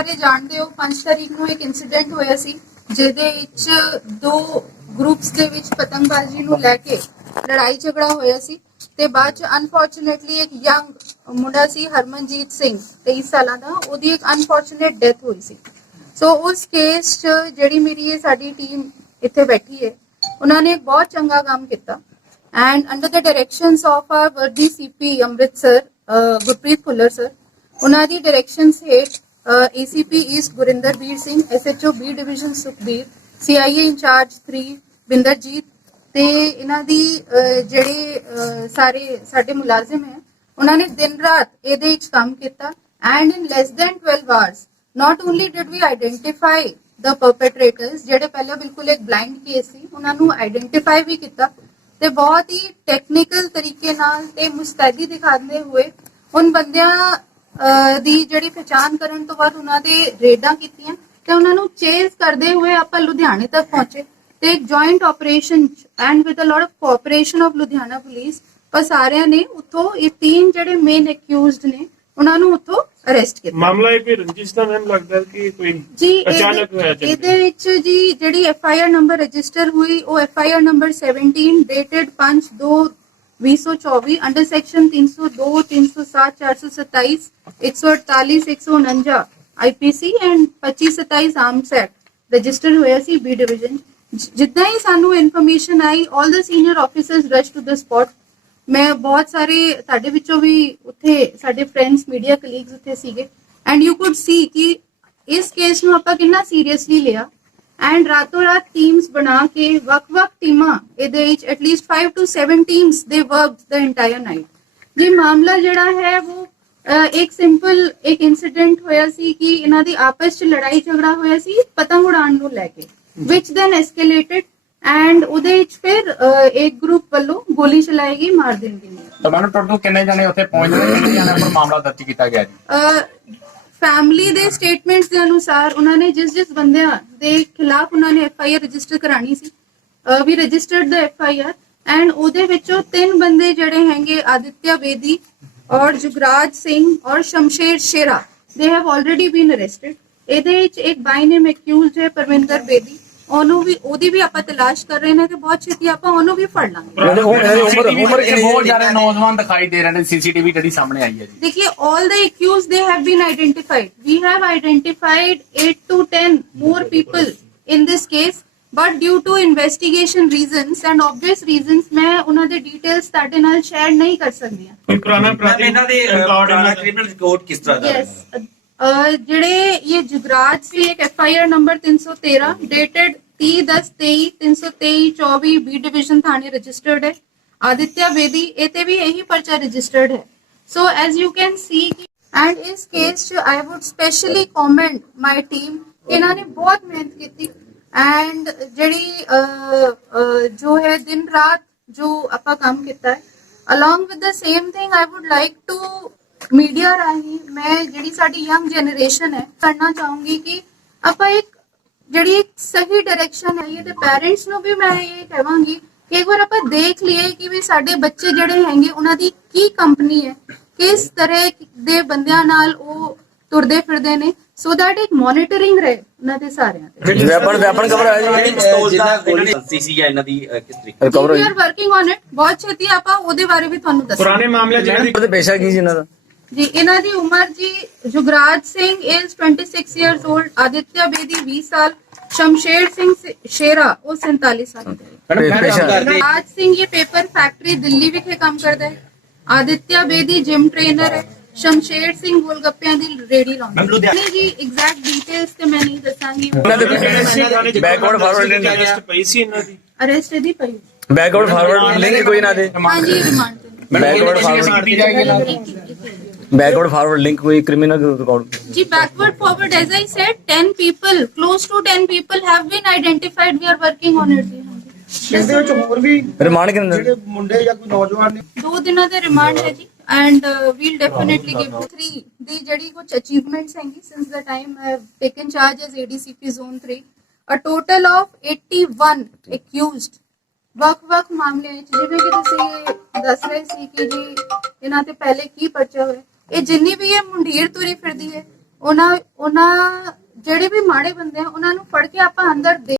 ਸਾਰੇ ਜਾਣਦੇ ਹੋ? 5 ਤਾਰੀਖ ਨੂੰ ਇੱਕ ਇਨਸੀਡੈਂਟ ਹੋਇਆ ਸੀ, ਜਿਹਦੇ ਵਿੱਚ ਦੋ ਗਰੁੱਪਸ ਦੇ ਵਿੱਚ ਪਤੰਗਬਾਜ਼ੀ ਨੂੰ ਲੈ ਕੇ ਲੜਾਈ ਝਗੜਾ ਹੋਇਆ ਸੀ ਤੇ ਬਾਅਦ ਚ ਅਨਫੋਰਚੂਨੇਟਲੀ ਇੱਕ ਯੰਗ ਮੁੰਡਾ ਸੀ, ਹਰਮਨਜੀਤ ਸਿੰਘ 23 ਸਾਲਾਂ ਦਾ, ਉਹਦੀ ਇੱਕ ਅਨਫੋਰਚੂਨੇਟ ਡੈਥ ਹੋਈ ਸੀ। ਸੋ ਉਸ ਕੇਸ 'ਚ ਜਿਹੜੀ ਮੇਰੀ ਸਾਡੀ ਟੀਮ ਇੱਥੇ ਬੈਠੀ ਹੈ, ਉਹਨਾਂ ਨੇ ਬਹੁਤ ਚੰਗਾ ਕੰਮ ਕੀਤਾ and under the directions of our worthy CP Amritsar Gurpreet Bhullar sir ਉਹਨਾਂ ਦੀ ਡਾਇਰੈਕਸ਼ਨਸ ਹੇਠ ACP east Gurinder Veer Singh SHO B division Sukhbir CIA incharge 3 Binderjit ਤੇ ਇਹਨਾਂ ਦੀ ਜਿਹੜੇ ਸਾਰੇ ਸਾਡੇ ਮੁਲਾਜ਼ਮ ਹੈ, ਉਹਨਾਂ ਨੇ ਦਿਨ ਰਾਤ ਇਹਦੇ ਵਿੱਚ ਕੰਮ ਕੀਤਾ and in less than 12 hours not only did we identify the perpetrators, ਜਿਹੜੇ ਪਹਿਲਾਂ ਬਿਲਕੁਲ ਇੱਕ ਬਲਾਈਂਡ ਕੇਸ ਸੀ, ਉਹਨਾਂ ਨੂੰ ਆਈਡੈਂਟੀਫਾਈ ਵੀ ਕੀਤਾ ਤੇ ਬਹੁਤ ਹੀ ਟੈਕਨੀਕਲ ਤਰੀਕੇ ਨਾਲ ਤੇ ਮੁਸਤੈਦੀ ਦਿਖਾਉਂਦੇ ਹੋਏ ਉਨ ਬੰਦਿਆਂ ਦੀ ਜਿਹੜੀ ਪਛਾਣ ਕਰਨ ਤੋਂ ਬਾਅਦ ਉਹਨਾਂ ਦੇ ਰੇਡਾਂ ਕੀਤੀਆਂ ਤੇ ਉਹਨਾਂ ਨੂੰ ਚੇਸ ਕਰਦੇ ਹੋਏ ਆਪਾਂ ਲੁਧਿਆਣੇ ਤੱਕ ਪਹੁੰਚੇ ਤੇ ਇੱਕ joint operation and with a lot of cooperation of Ludhiana police ਪਰ ਸਾਰਿਆਂ ਨੇ ਉੱਥੋਂ ਇਹ ਤਿੰਨ ਜਿਹੜੇ ਮੇਨ ਅਕਿਊਜ਼ਡ ਨੇ ਉਹਨਾਂ ਨੂੰ ਉੱਥੋਂ ਅਰੈਸਟ ਕੀਤਾ। ਮਾਮਲਾ ਇਹ ਕੋਈ ਰੰਜਿਸ਼ ਦਾ ਮੈਨੂੰ ਲੱਗਦਾ ਕਿ ਕੋਈ ਜੀ ਅਚਾਨਕ ਹੋਇਆ ਚੱਲ ਇਹਦੇ ਵਿੱਚ ਜੀ ਜਿਹੜੀ F I R number register ਹੋਈ ਉਹ F I R number 17 dated 5 2 2024 under section 302 307 427 148 149 IPC and 25 27 arms act register ਹੋਇਆ ਸੀ ਬੀ ਡਿਵੀਜ਼ਨ ਜਿੱਦਾਂ ਹੀ ਸਾਨੂੰ ਇਨਫੋਰਮੇਸ਼ਨ ਆਈ 올 the senior officers rush to the spot ਮੈਂ ਬਹੁਤ ਸਾਰੇ ਸਾਡੇ ਵਿੱਚੋਂ ਵੀ ਉੱਥੇ ਸਾਡੇ ਫਰੈਂਡਸ ਮੀਡੀਆ ਕਲੀਗਸ ਉੱਥੇ ਸੀਗੇ। ਐਂਡ ਯੂ ਕੁਡ ਸੀ ਕਿ ਇਸ ਕੇਸ ਨੂੰ ਆਪਾਂ ਕਿੰਨਾ ਸੀਰੀਅਸਲੀ ਲਿਆ। ਐਂਡ ਰਾਤੋਂ ਰਾਤ ਟੀਮਸ ਬਣਾ ਕੇ ਵੱਖ-ਵੱਖ ਟੀਮਾਂ ਇਹਦੇ ਵਿੱਚ ਐਟਲੀਸਟ 5 ਟੂ 7 ਟੀਮਸ ਦੇ ਵਰਕਡ ਦ ਇੰਟਾਇਰ ਨਾਈਟ ਜੀ ਮਾਮਲਾ ਜਿਹੜਾ ਹੈ ਉਹ ਇੱਕ ਸਿੰਪਲ ਇੱਕ ਇਨਸੀਡੈਂਟ ਹੋਇਆ ਸੀ ਕਿ ਇਹਨਾਂ ਦੀ ਆਪਸ ਚ ਲੜਾਈ ਝਗੜਾ ਹੋਇਆ ਸੀ ਪਤੰਗ ਉਡਾਉਣ ਨੂੰ ਲੈ ਕੇ ਵਿਚ ਦੈਨ ਐਸਕੇਲੇਟਡ ਐਂਡ ਉਹਦੇ ਵਿੱਚ ਫਿਰ ਇੱਕ ਗਰੁੱਪ ਵੱਲੋਂ ਗੋਲੀ ਚਲਾਈ ਗਈ ਮਾਰ ਦੇਣ ਦੀ ਤਾਂ ਮੈਨੂੰ ਟੋਟਲ ਕਿੰਨੇ ਜਣੇ ਉੱਥੇ ਪਹੁੰਚੇ ਨੇ ਕਿੰਨੇ ਜਣੇ ਉੱਪਰ ਮਾਮਲਾ ਦਰਜ ਕੀਤਾ ਗਿਆ ਜੀ ਫੈਮਿਲੀ ਦੇ ਸਟੇਟਮੈਂਟਸ ਦੇ ਅਨੁਸਾਰ ਉਹਨਾਂ ਨੇ ਜਿਸ ਜਿਸ ਬੰਦਿਆਂ ਦੇ ਖਿਲਾਫ ਉਹਨਾਂ ਨੇ ਐਫ ਆਈ ਆਰ ਰਜਿਸਟਰ ਕਰਾਣੀ ਸੀ ਵੀ ਰਜਿਸਟਰਡ ਦਾ ਐਫ ਆਈ ਆਰ ਐਂਡ ਉਹਦੇ ਵਿੱਚੋਂ ਤਿੰਨ ਬੰਦੇ ਜਿਹੜੇ ਹੈਗੇ ਆਦਿਤਿਆ ਵੇਦੀ ਔਰ ਜੁਗਰਾਜ ਸਿੰਘ ਔਰ ਸ਼ਮਸ਼ੇਰ ਸ਼ੇਰਾ they have already been arrested ਇਹਦੇ ਵਿੱਚ ਇੱਕ ਬਾਈ ਨੇਮ ਅਕਿਊਜ਼ਡ ਹੈ ਪਰਵਿੰਦਰ ਬੇਦੀ। ਉਹਨੂੰ ਵੀ ਉਹਦੀ ਵੀ ਆਪਾਂ ਤਲਾਸ਼ ਕਰ ਰਹੇ ਨੇ ਤੇ ਬਹੁਤ ਛੇਤੀ ਆਪਾਂ ਉਹਨੂੰ ਵੀ ਫੜ ਲਾਂਗੇ। ਜਿਹੜੇ ਉਹ ਇਹਦੀ ਉਮਰ ਦੇ ਰਹੇ ਨੇ ਸੀਸੀਟੀਵੀ ਜਿਹੜੀ ਸਾਹਮਣੇ ਆਈ 8 to 10 more people in this case but due to investigation reasons and obvious reasons ਮੈਂ ਉਹਨਾਂ ਦੇ details ਤੁਹਾਡੇ ਨਾਲ ਸ਼ੇਅਰ ਨਹੀਂ ਕਰ ਸਕਦੀ ਹਾਂ। ਕਿਸ ਤਰ੍ਹਾਂ ਦਾ ਜਿਹੜੇ ਇਹ ਜੁਗਰਾਜ ਸੀ ਇੱਕ F I R number 313 dated 30 10 23 323 24 B division ਥਾਣੇ ਰਜਿਸਟਰਡ ਹੈ ਆਦਿਤਿਆ ਵੇਦੀ ਇਹ ਤੇ ਵੀ ਇਹੀ ਪਰਚਾ ਰਜਿਸਟਰਡ ਹੈ so as you can see and ਇਸ ਕੇਸ ਚ I would specially comment my team ਇਹਨਾਂ ਨੇ ਬਹੁਤ ਮਿਹਨਤ ਕੀਤੀ ਐਂਡ ਜਿਹੜੀ ਅਹ, ਅਹ, ਜੋ ਹੈ ਦਿਨ ਰਾਤ ਜੋ ਆਪਾਂ ਕੰਮ ਕੀਤਾ ਹੈ along with the same thing i would like to media ਰਾਹੀਂ ਮੈਂ ਜਿਹੜੀ ਸਾਡੀ ਯੰਗ ਜਨਰੇਸ਼ਨ ਹੈ ਕਰਨਾ ਚਾਹੂੰਗੀ ਕਿ ਆਪਾਂ ਇੱਕ ਜਿਹੜੀ ਇੱਕ ਸਹੀ ਡਾਇਰੈਕਸ਼ਨ ਹੈ ਇਹ ਤੇ ਪੈਰੈਂਟਸ ਨੂੰ ਵੀ ਮੈਂ ਇਹ ਕਹਾਂਗੀ ਕਿ ਇੱਕ ਵਾਰ ਆਪਾਂ ਦੇਖ ਲਈਏ ਕਿ ਵੀ ਸਾਡੇ ਬੱਚੇ ਜਿਹੜੇ ਹੈਗੇ ਉਹਨਾਂ ਦੀ ਕੀ ਕੰਪਨੀ ਹੈ ਕਿਸ ਤਰ੍ਹਾਂ ਦੇ ਬੰਦਆਂ ਨਾਲ ਉਹ ਤੁਰਦੇ ਫਿਰਦੇ ਨੇ ਸੋ ਦੈਟ ਇੱਕ ਮੋਨੀਟਰਿੰਗ ਰਹੇ ਉਹਨਾਂ ਦੇ ਸਾਰਿਆਂ ਤੇ। ਵੈਪਨ ਵੈਪਨ ਕਵਰ ਹੈ ਕਿਹੜੀ ਜੀ ਜਿੰਨਾ ਦਾ ਗੋਲੀ ਚੱਲਦੀ ਸੀ ਜਾਂ ਇਹਨਾਂ ਦੀ ਕਿਸ ਤਰੀਕੇ ਰਿਕਵਰ ਵੀ ਹੋਈ। ਆਰ ਵਰਕਿੰਗ ਔਨ ਇਟ ਬਹੁਤ ਛੇਤੀ ਆਪਾਂ ਉਹਦੇ ਬਾਰੇ ਵੀ ਤੁਹਾਨੂੰ ਦੱਸਾਂਗੇ। ਪੁਰਾਣੇ ਮਾਮਲੇ ਜਿਹਨਾਂ ਦੀ ਪੇਸ਼ਾ ਕੀ ਜੀ ਇਹਨਾਂ ਦਾ? ਜੀ ਇਹਨਾਂ ਦੀ ਉਮਰ ਜੀ Jugraj Singh is 26 years old Aditya Bedi 20 ਸਾਲ ਸ਼ਮਸ਼ੇਰ ਸਿੰਘ ਸ਼ੇਰਾ ਉਹ 47 ਸਾਲ ਰਾਜ ਸਿੰਘ ਇਹ ਪੇਪਰ ਫੈਕਟਰੀ ਦਿੱਲੀ ਵਿਖੇ ਕੰਮ ਕਰਦਾ ਹੈ। ਆਦਿਤਿਆ ਬੇਦੀ ਜਿਮ ਟ੍ਰੇਨਰ ਹੈ। ਸ਼ਮਸ਼ੇਰ ਸਿੰਘ ਗੋਲਗੱਪਿਆਂ ਦੀ ਰੇੜੀ ਲਾਉਂਦਾ ਨਹੀਂ ਜੀ ਐਗਜ਼ੈਕਟ ਡਿਟੇਲਸ ਤੇ ਮੈਂ ਨਹੀਂ ਦੱਸਾਂਗੀ। ਬੈਕਵਰਡ ਫਾਰਵਰਡ ਅਰੈਸਟ ਪਈ ਸੀ ਇਹਨਾਂ ਦੀ? ਅਰੈਸਟ ਇਹਦੀ ਪਈ। ਬੈਕਵਰਡ ਫਾਰਵਰਡ ਲਿੰਕ ਕੋਈ ਨਾ ਦੇ। ਹਾਂਜੀ ਰਿਮਾਂਡ ਤੇ। Backward forward backward forward link ਕੋਈ criminal record Ji, backward, forward, as I said, 10 people, close to 10 people have been identified. We are working on it. ਹਾਂਜੀ। ਇਹਦੇ ਵਿੱਚ ਹੋਰ ਵੀ ਰਿਮਾਂਡ ਕਿੰਨੇ ਜਿਹੜੇ ਮੁੰਡੇ ਜਾਂ ਕੋਈ ਨੌਜਵਾਨ ਨੇ ਦੋ ਦਿਨਾਂ ਦੇ ਰਿਮਾਂਡ ਹੈ ਜੀ ਐਂਡ ਵੀਲ ਡੈਫੀਨਿਟਲੀ ਗਿਵ 3 ਦੀ ਜਿਹੜੀ ਕੁਝ ਅਚੀਵਮੈਂਟਸ ਹੈਗੀ since the time I have taken charge as ADCP zone 3 a total of 81 accused ਵੱਖ-ਵੱਖ ਮਾਮਲਿਆਂ ਵਿੱਚ ਜਿਵੇਂ ਕਿ ਤੁਸੀਂ ਦੱਸ ਰਹੇ ਸੀ ਕਿ ਜੀ ਇਹਨਾਂ ਤੇ ਪਹਿਲੇ ਕੀ ਪਰਚਾ ਹੋਇਆ ਇਹ ਜਿੰਨੀ ਵੀ ਇਹ ਮੁੰਡੀਰ ਤੁਰੀ ਫਿਰਦੀ ਹੈ, ਉਹਨਾਂ ਉਹਨਾਂ ਜਿਹੜੇ ਵੀ ਮਾੜੇ ਬੰਦੇ ਆ, ਉਹਨਾਂ ਨੂੰ ਫੜ ਕੇ ਆਪਾਂ ਅੰਦਰ ਦੇ